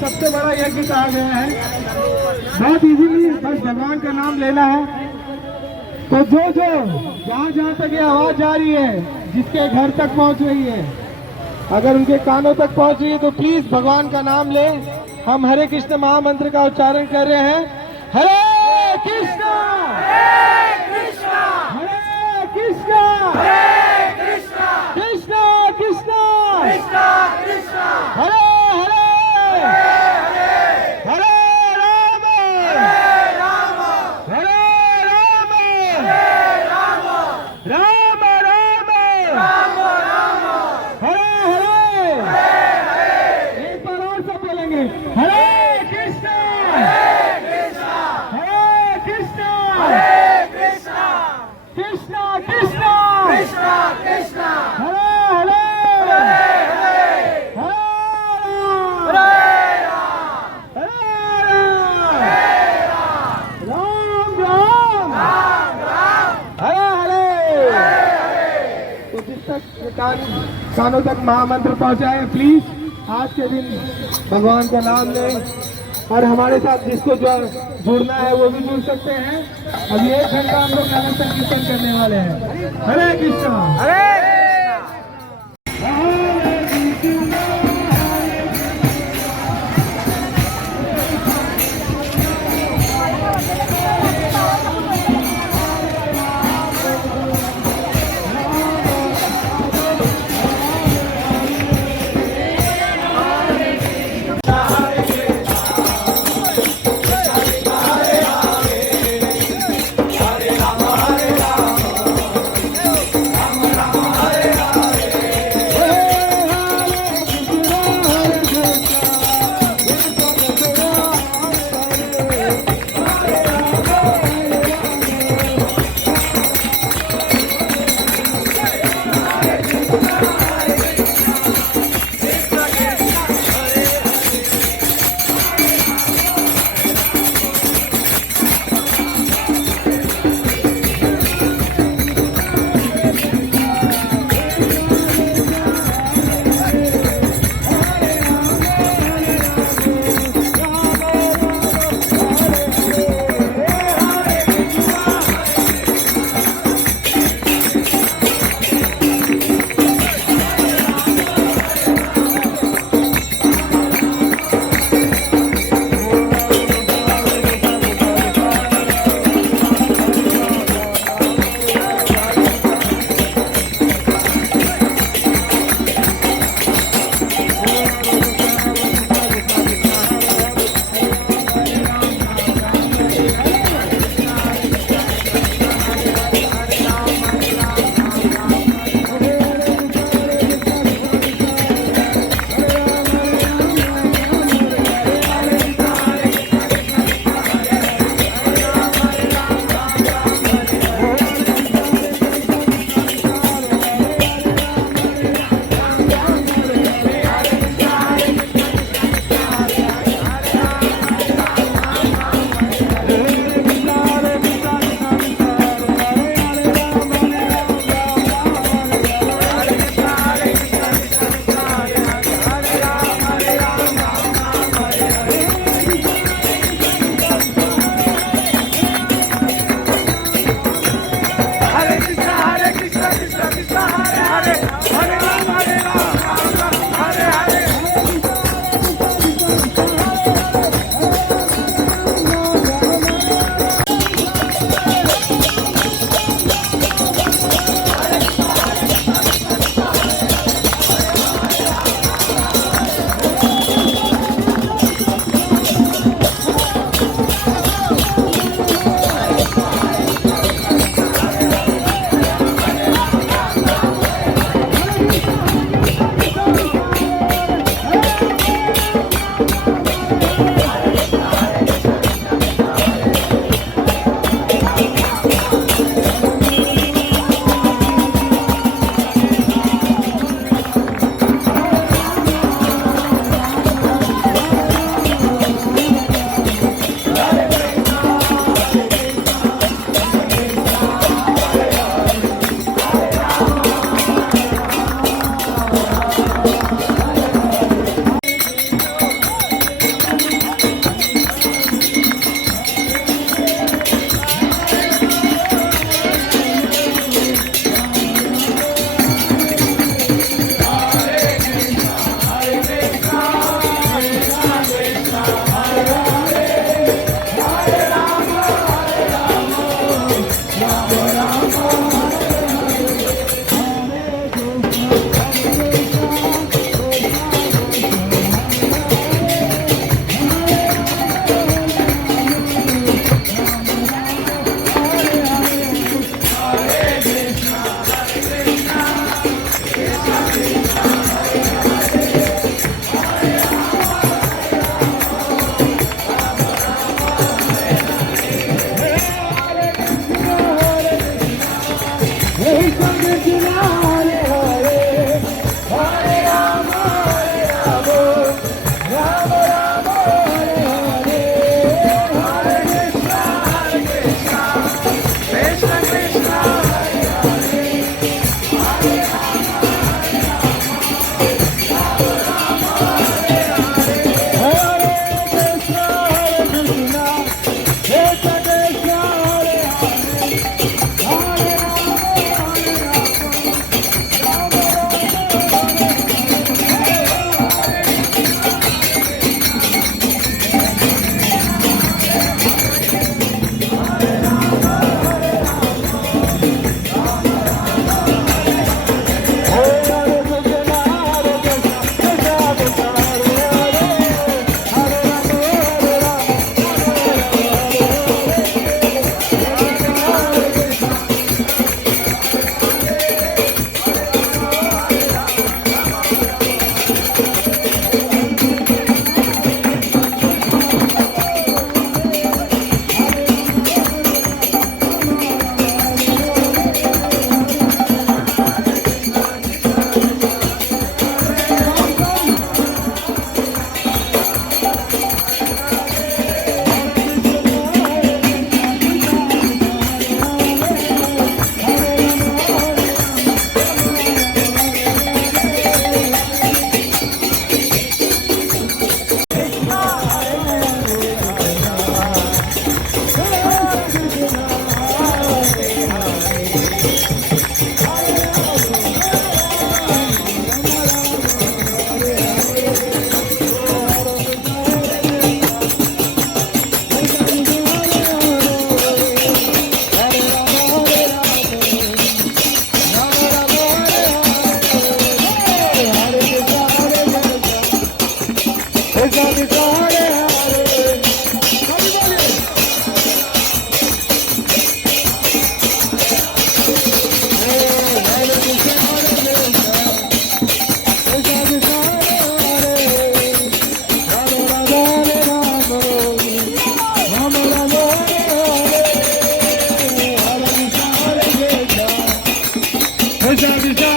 सबसे बड़ा यज्ञ कहा गया है। बहुत इजीली बस भगवान का नाम लेना है। तो जो जहाँ जहाँ तक ये आवाज जा रही है, जिसके घर तक पहुँच रही है, अगर उनके कानों तक पहुँच रही है तो प्लीज भगवान का नाम ले। हम हरे कृष्ण महामंत्र का उच्चारण कर रहे हैं। हरे कृष्णा हरे कृष्णा हरे कृष्णा हरे कृष्णा कृष्णा कृष्णा कृष्णा कृष्णा हरे हरे हरे हरे राम राम हरे राम राम राम राम राम राम हरे हरे। एक बार और सब बोलेंगे। हरे कृष्णा हरे कृष्णा हरे कृष्णा हरे कृष्णा कृष्णा कृष्णा कृष्णा कृष्णा हरे हरे हरे हरे राम हरे राम राम हरे हरे। तो जिस तक कानों तक महामंत्र पहुंचाए, प्लीज आज के दिन भगवान का नाम लें। और हमारे साथ जिसको जो जुड़ना है वो भी जुड़ सकते हैं। अभी 1 घंटा हम लोग नगर संकीर्तन करने वाले हैं। हरे कृष्णा हरे हरे दिशा दिशा